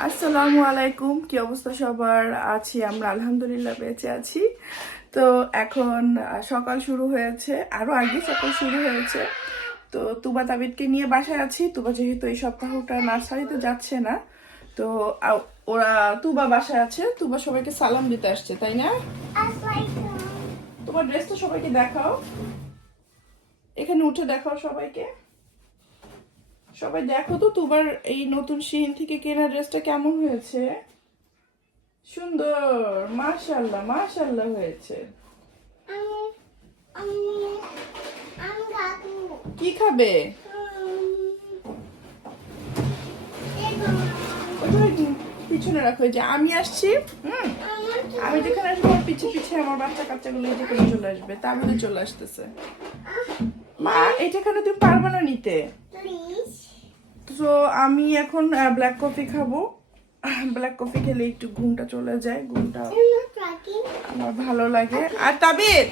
আসসালামু আলাইকুম। কি অবস্থা সবার? আছি আমরা আলহামদুলিল্লাহ বেঁচে আছি। তো এখন সকাল শুরু হয়েছে আরও আগে সকাল শুরু হয়েছে। তো তুবা তাবিদকে নিয়ে বাসায় আছি। তুবা যেহেতু এই সপ্তাহটা নার্সারিতে যাচ্ছে না তো ওরা তুবা বাসায় আছে। তুবা সবাইকে সালাম দিতে আসছে তাই না? তোমার ড্রেসটা সবাইকে দেখাও। এখানে উঠে দেখাও সবাইকে। সবাই দেখো তো তোমার এই নতুন শিন থেকে কেনা ড্রেসটা কেমন হয়েছে? সুন্দর মাশাল্লাহ মাশাল্লাহ হয়েছে। কি খাবে? পিছনে রাখো যে আমি আসছি হুম? আমি যেখানে আসব পিছে পিছে আমার বাচ্চা কাচ্চা কাচ্চাগুলো যেখানে চলে আসবে তার মধ্যে চলে আসতেছে। মা এটাখানে তুমি পারবে না নিতে? তো আমি এখন ব্ল্যাক কফি খাব। ব্ল্যাক কফি খেলে একটু ঘুমটা চলে যায়, ঘুমটা আমার ভালো লাগে। আর তাবির,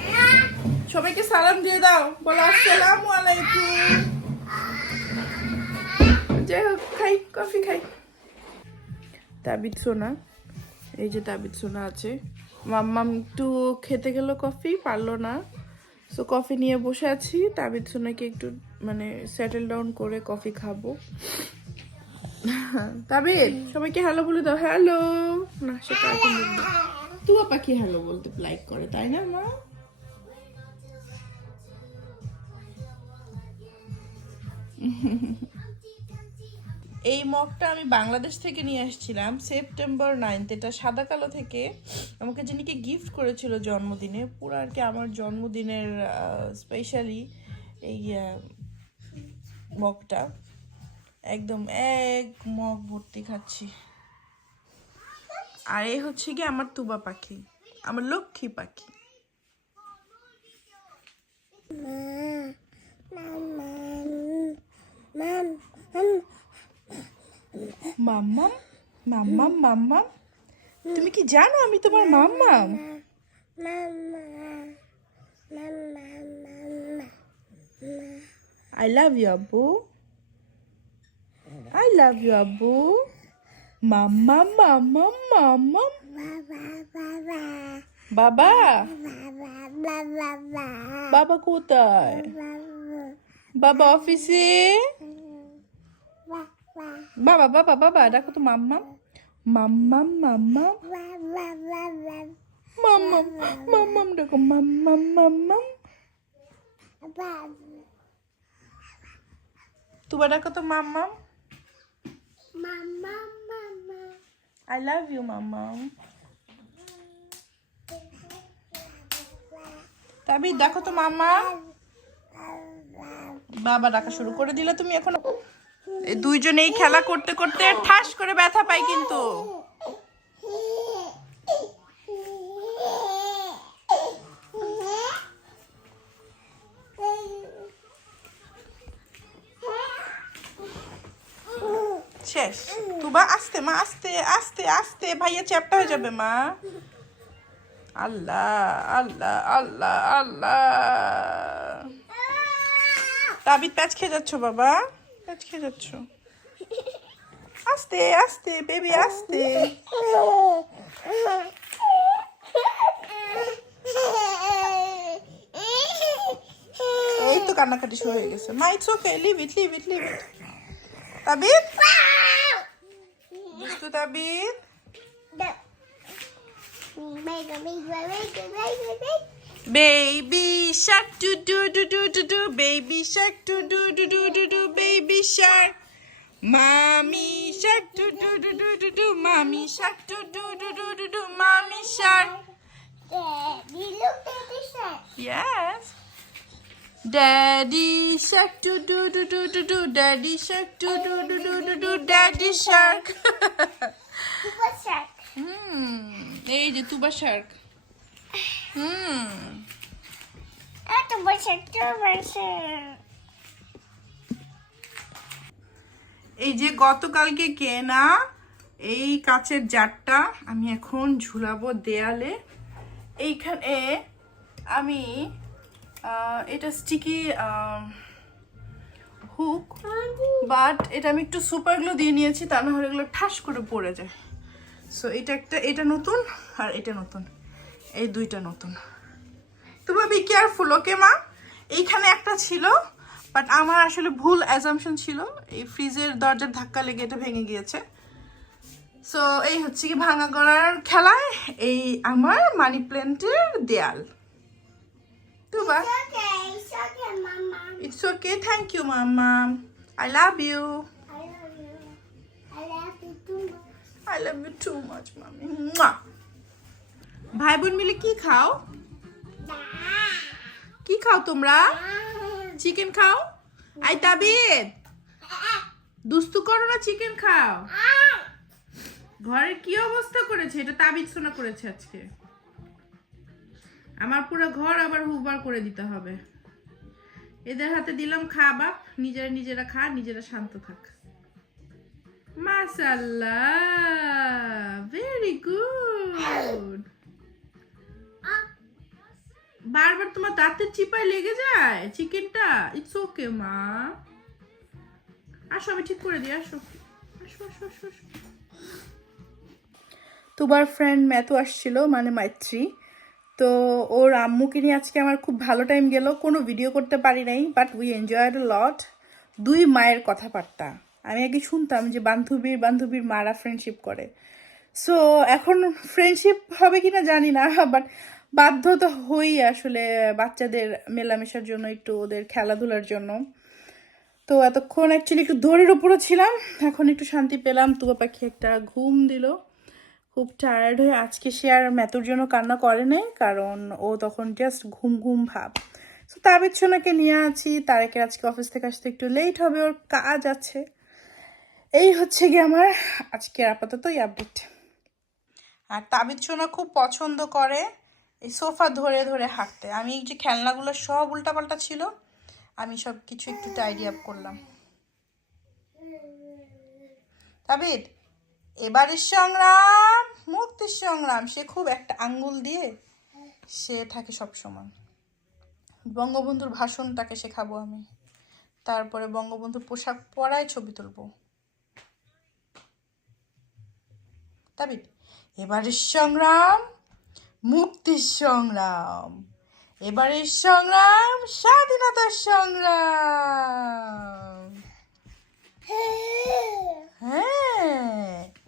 সবাইকে সালাম দিয়ে দাও। বলো, আসসালাম আলাইকুম। যাই হোক, খাই কফি খাই। তাবিদ সোনা, এই যে তাবিদ সোনা আছে। মাম্মাম একটু খেতে গেল কফি পারল না। সো কফি নিয়ে বসে আছি। তাবিদ সোনাকে একটু মানে সেটেল ডাউন করে কফি খাব। তাবিদ সবাইকে হ্যালো বলে দাও। হ্যালো না, সেটা এখন তুয়া পাখি হ্যালো বলতে লাইক করে, তাই না, মা? এই মগটা আমি বাংলাদেশ থেকে নিয়ে আসছিলাম সেপ্টেম্বর নাইনথ এটা সাদা কালো থেকে। আমাকে যিনিকে গিফট করেছিল জন্মদিনে, পুরো আর কি আমার জন্মদিনের স্পেশালি এই মগটা একদম এক মগ ভর্তি খাচ্ছি আর এই হচ্ছে কি আমার তুবা পাখি আমার লক্ষ্মী পাখি মাম্মাম মাম্মাম মাম্মাম তুমি কি জানো আমি তোমার মাম্মাম আই লাভ ইউ আব্বু আই লাভ ইউ আব্বু মাম্মাম মাম্মাম মাম্মাম বাবা বাবা কোথায় বাবা অফিসে বাবা বাবা বাবা ডাকো তো মাম্মাম মাম্মাম মাম্মাম মাম্মাম মাম্মাম ডাকো মাম্মাম মাম্মাম তুবা ডাকো তো মাম্মাম আই লাভ ইউ মাম্মাম তাবি দেখো তো মাম্মা বাবা ডাকা শুরু করে দিলে তুমি এখন দুইজনেই খেলা করতে করতে ঠাস করে ব্যথা পাই কিন্তু। শেষ। তুবা আস্তে, মা, আস্তে আস্তে আস্তে, ভাইয়া চ্যাপটা হয়ে যাবে, মা। আল্লাহ আল্লাহ আল্লাহ আল্লাহ। তাবিদ প্যাচ খেয়ে যাচ্ছ, বাবা? প্যাচ খেয়ে যাচ্ছ। আস্তে আস্তে, বেবি, আস্তে। এই তো কান্নাকাটি শুরু হয়ে গেছে। মা it's okay leave it leave it leave it Tabid Gusto David? Baby shark do do do do do do baby shark do do do do do do baby shark mommy shark do do do do do do mommy shark do do do do do do mommy shark daddy look baby shark yes daddy shark do do do do do do daddy shark do do do do do do daddy shark Tuba shark hmm এই যে তুবা Shark হুম এই যে গতকালকে কেনা এই কাচের জারটা আমি এখন ঝুলাবো দেয়ালে এইখানে আমি এটা স্টিকি হুক বাট এটা আমি একটু সুপার গ্লু দিয়ে নিয়েছি তা না হলে এগুলো ঠাস করে পড়ে যায়। সো এটা একটা এটা নতুন আর এটা নতুন। এই দুইটা নতুন। তুমি বি কেয়ারফুল ওকে মা? এইখানে একটা ছিল বাট আমার আসলে ভুল অ্যাজামশন ছিল। এই ফ্রিজের দরজার ধাক্কা লেগে এটা ভেঙে গিয়েছে। সো এই হচ্ছে কি ভাঙা করার খেলায় এই আমার মানি প্ল্যান্টের দেয়াল। Tuba Okay, it's okay, Mama. It's okay thank you mamma I love you I love you. I love you too much. I love you too much মামি ভাই বোন মিলে কি খাও কি খাও তোমরা চিকেন খাও আই তাবিদ দুস্তু করো না চিকেন খাও ঘরের কি অবস্থা করেছে এটা তাবিদ সোনা করেছে আজকে আমার পুরো ঘর আবার হুবার করে দিতে হবে। এদের হাতে দিলাম খা বাপ, নিজেরা নিজেরা খা, নিজেরা শান্ত থাক। মাশাল্লাহ ভেরি গুড বারবার তোমার দাঁতের চিপায় লেগে যায়, চিকেনটা? ইটস ওকে মা। আসো, আমি ঠিক করে দিই, আসো। আসো আসো আসো আসো। তোমার ফ্রেন্ড ম্যাথু আসছিল মানে মাইত্রী। তো ওর আম্মুকে নিয়ে আজকে আমার খুব ভালো টাইম গেল। কোনো ভিডিও করতে পারি নাই বাট উই এনজয়েড লট দুই মায়ের কথাবার্তা। আমি আগে শুনতাম যে বান্ধবীর বান্ধবীর মারা ফ্রেন্ডশিপ করে। সো এখন ফ্রেন্ডশিপ হবে কি না জানি না বাট বাধ্য তো হই আসলে বাচ্চাদের মেলামেশার জন্য, একটু ওদের খেলাধুলার জন্য। তো এতক্ষণ অ্যাকচুয়ালি একটু দৌড়ের উপরে ছিলাম, এখন একটু শান্তি পেলাম। তুবা পাখি একটা ঘুম দিল। খুব টায়ার্ড হয়ে আজকে সে আর ম্যাথুর জন্য কান্না করে নাই, কারণ ও তখন জাস্ট ঘুম ঘুম ভাব। তো তাবিদ সোনাকে নিয়ে আছি, তারেকের আজকে অফিস থেকে আসতে একটু লেট হবে, ওর কাজ আছে। এই হচ্ছে গিয়ে আমার আজকের আপাতত আপডেট আর তাবিদ সোনা খুব পছন্দ করে এই সোফা ধরে ধরে হাঁটতে। আমি যে খেলনাগুলো সব উল্টাপাল্টা ছিল, আমি সব কিছু একটু টাইডি আপ করলাম। তাবিদ এবারের সংগ্রাম মুক্তির সংগ্রাম সে খুব একটা আঙ্গুল দিয়ে সে থাকে সব সময়। বঙ্গবন্ধুর ভাষণটাকে শেখাবো আমি। তারপরে বঙ্গবন্ধুর পোশাক পরায় ছবি তুলবো। তাবিদ এবারের সংগ্রাম মুক্তির সংগ্রাম এবারের সংগ্রাম স্বাধীনতার সংগ্রাম। হ্যাঁ।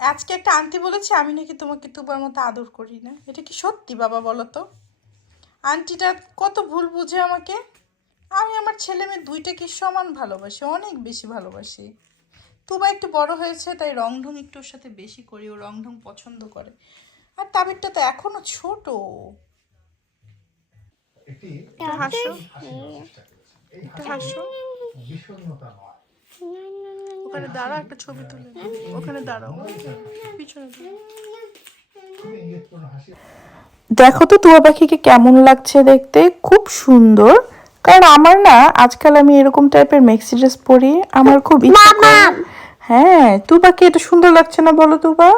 আজকে একটা আন্টি বলেছে আমি নাকি তোমাকে তোমার মতো আদর করি না এটা কি সত্যি বাবা বলো তো আন্টিটা কত ভুল বুঝে আমাকে আমি আমার ছেলে মেয়ে দুইটাকে সমান ভালোবাসি অনেক বেশি ভালোবাসি তুবা একটু বড় হয়েছে তাই রং ঢং একটু ওর সাথে বেশি করি ও রং ঢং পছন্দ করে আর তাবিরটা তো এখনও ছোট হাসো হাসো বিষণ্ণতা নয় ওখানে দাঁড়াও একটা ছবি তুলে ওখানে দাঁড়াও। পিছনে দেখো তো তুয়া পাখিকে কেমন লাগছে দেখতে। খুব সুন্দর। কারণ আমার না আজকাল আমি এরকম টাইপের মেক্সি ড্রেস পরি আমার খুব ইচ্ছা করে হ্যাঁ তুবাকে এটা সুন্দর লাগছে না বলো তুবা?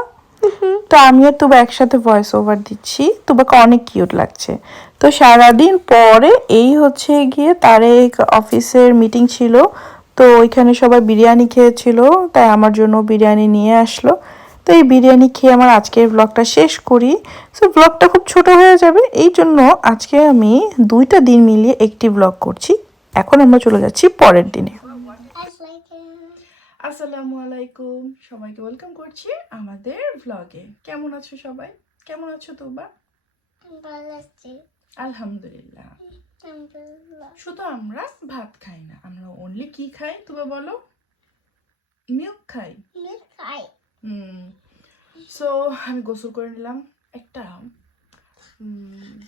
তো আমি আর তুবা একসাথে ভয়েস ওভার দিচ্ছি। তুবাকে অনেক কিউট লাগছে। তো সারাদিন পরে এই হচ্ছে গিয়ে তারেক অফিসের মিটিং ছিল। তো ওইখানে সবাই বিরিয়ানি খেয়েছিল তাই আমার জন্য বিরিয়ানি নিয়ে আসলো। তো এই বিরিয়ানি খেয়ে আমার আজকের ব্লগটা শেষ করি। সো ব্লগটা খুব ছোট হয়ে যাবে এই জন্য আজকে আমি দুইটা দিন মিলিয়ে একটি ব্লগ করছি। এখন আমরা চলে যাচ্ছি পরের দিনে। আসসালামু আলাইকুম সবাইকে ওয়েলকাম করছি আমাদের ভ্লগে কেমন আছো সবাই? কেমন আছো তোবা? আলহামদুলিল্লাহ। শুধু আমরা ভাত খাই না আমরা অনলি কি খাই তোবা বলো? মিল্ক খাই। হুম। সো আমি গোসল করে নিলাম একটা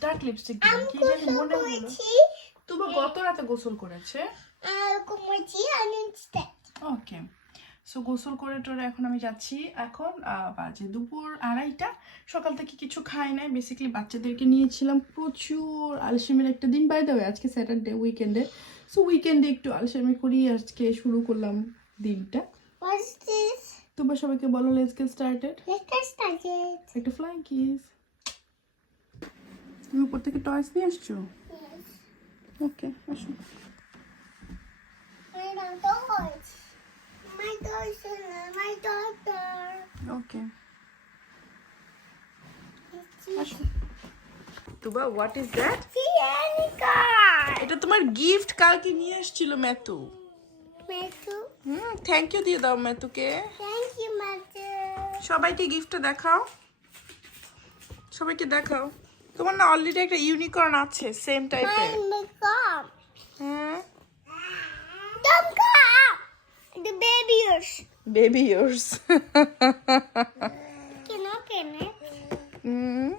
ডার্ক লিপস্টিক কি জানি মনে হলো। তুবা গত রাতে গোসল করেছে? ওকে সো গোসল করে টোরে এখন আমি যাচ্ছি। এখন বাজে দুপুর আড়াইটা। সকাল থেকে কিছু খাই নাই। বেসিক্যালি বাচ্চাদেরকে নিয়েছিলাম প্রচুর আলসেমির একটা দিন। বাই দেবে আজকে স্যাটারডে উইকেন্ডে সো উইকেন্ডে একটু আলসেমি করি। আজকে শুরু করলাম দিনটা? তোমরা সবাইকে বলো লেটস গেট স্টার্টেড. একটা ফ্লাইং কিস তুমি উপর থেকে টয়েস নিয়ে আসছো? ওকে আসো। Toys. My daughter. Okay It's Tuba what is that এটা তোমার গিফট কালকে নিয়ে এসেছিল মেতু. হুম থ্যাংক ইউ দিয়ে দাও মেতুকে Thank you, mother. সবাইকে গিফটটা দেখাও সবাইকে দেখাও তোমার না অলরেডি একটা ইউনিকর্ন আছে সেম টাইপের baby yours. pen it? হুম?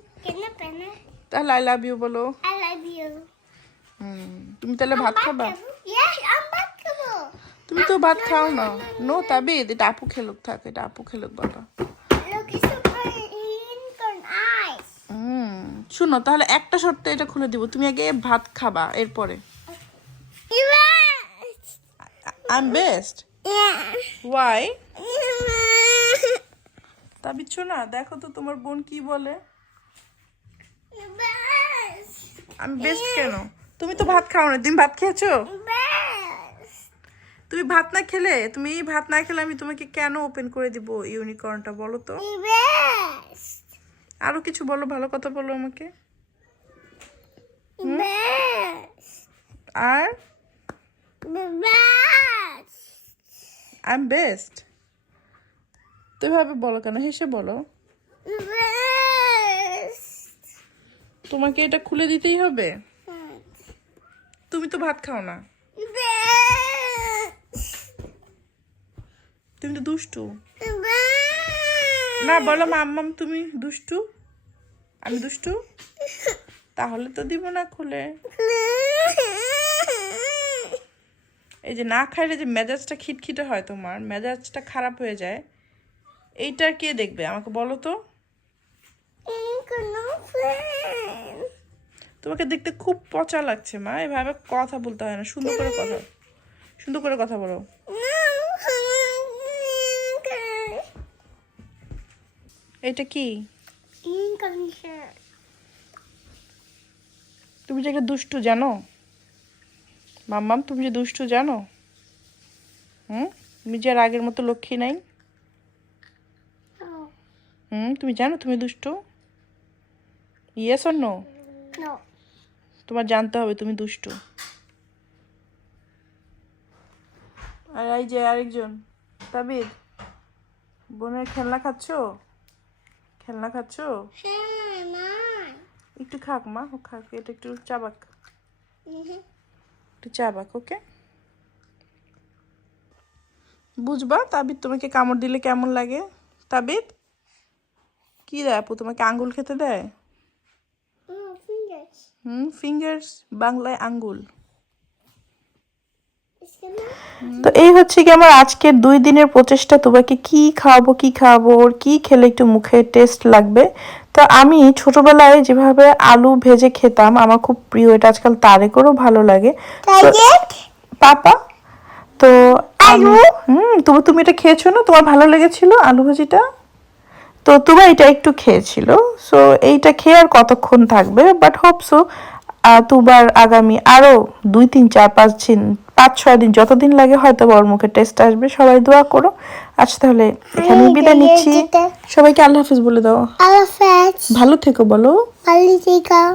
তাহলে আই লাভ ইউ বলো I love you. হুম তুমি তাহলে ভাত খাবা Yes, I'm basketball. তুমি তো ভাত খাও না নো তবে এটা আপু খেলুক থাকে এটা আপু খেলুক বাবা. হুম শুনো তাহলে একটা শর্তে এটা খুলে দিব তুমি আগে ভাত খাবা এরপরে Yes. I am best why তাবিচ্ছ না দেখো তো তোমার বোন কি বলে। আমি বেস্ট কেন? তুমি তো ভাত খাও না তুমি ভাত খেয়েছো? তুমি ভাত না খেলে? তুমি ভাত না খেলে আমি তোমাকে কেন ওপেন করে দিব ইউনিকর্নটা বলো তো. আরও কিছু বলো ভালো কথা বলো আমাকে। আর. আই এম বেস্ট তো এভাবে বলো কেন? হেসে বলো। তোমাকে এটা খুলে দিতেই হবে। তুমি তো ভাত খাও না. তুমি তো দুষ্টু। না বলো মাম্মাম তুমি দুষ্টু? আমি দুষ্টু? তাহলে তো দিব না খুলে এই যে না খাইলে যে মেজাজটা খিটখিটে হয় তোমার মেজাজটা খারাপ হয়ে যায় এইটা কে দেখবে? আমাকে বলো তো। তোমাকে দেখতে খুব পচা লাগছে মা। এভাবে কথা বলতে হয় না। সুন্দর করে কথা সুন্দর করে কথা বলো। এটা কি? তুমি যে একটা দুষ্টু জানো? মাম্মাম তুমি যে দুষ্টু জানো? হুম? তুমি যে আর আগের মতো লক্ষ্মী নাই? হুম? তুমি জানো তুমি দুষ্টু? Yes No. তোমার জানতে হবে তুমি দুষ্টু। আর এই যে আরেকজন তাবির বোনের খেলনা খাচ্ছো? খেলনা খাচ্ছো? Hey, একটু খাক মা খাক এটা একটু চাবাক. একটু চাবাক ওকে? বুঝবা? তাবিদ তোমাকে কামড় দিলে কেমন লাগে? তাবিদ কি দেয় আপু তোমাকে আঙ্গুল খেতে দেয়? হুম ফিঙ্গার্স বাংলায় আঙ্গুল। তো এই হচ্ছে কি আমার আজকের দুই দিনের প্রচেষ্টা। তোমাকে কি খাওয়াবো কি খাওয়াবো ওর কি খেলে একটু মুখে টেস্ট লাগবে? তো আমি ছোটবেলায় যেভাবে আলু ভেজে খেতাম আমার খুব প্রিয় এটা আজকাল তারে করেও ভালো লাগে। পাপা? তো আলু? হুম তবু তুমি এটা খেয়েছো না? তোমার ভালো লেগেছিল আলু ভাজিটা? তো তোমার এটা একটু খেয়েছিল। সো এইটা খেয়ে আর কতক্ষণ থাকবে? বাট হোপ সো তুবার আগামী আরও দুই তিন চার পাঁচ দিন পাঁচ ছয় দিন যতদিন লাগে হয়তো ওর মুখে টেস্ট আসবে। সবাই দোয়া করো। আচ্ছা তাহলে এখানে বিদায় নিচ্ছি। সবাইকে আল্লাহ হাফিজ বলে দাও। আল্লাহ হাফেজ। ভালো থেকো বলো। Political.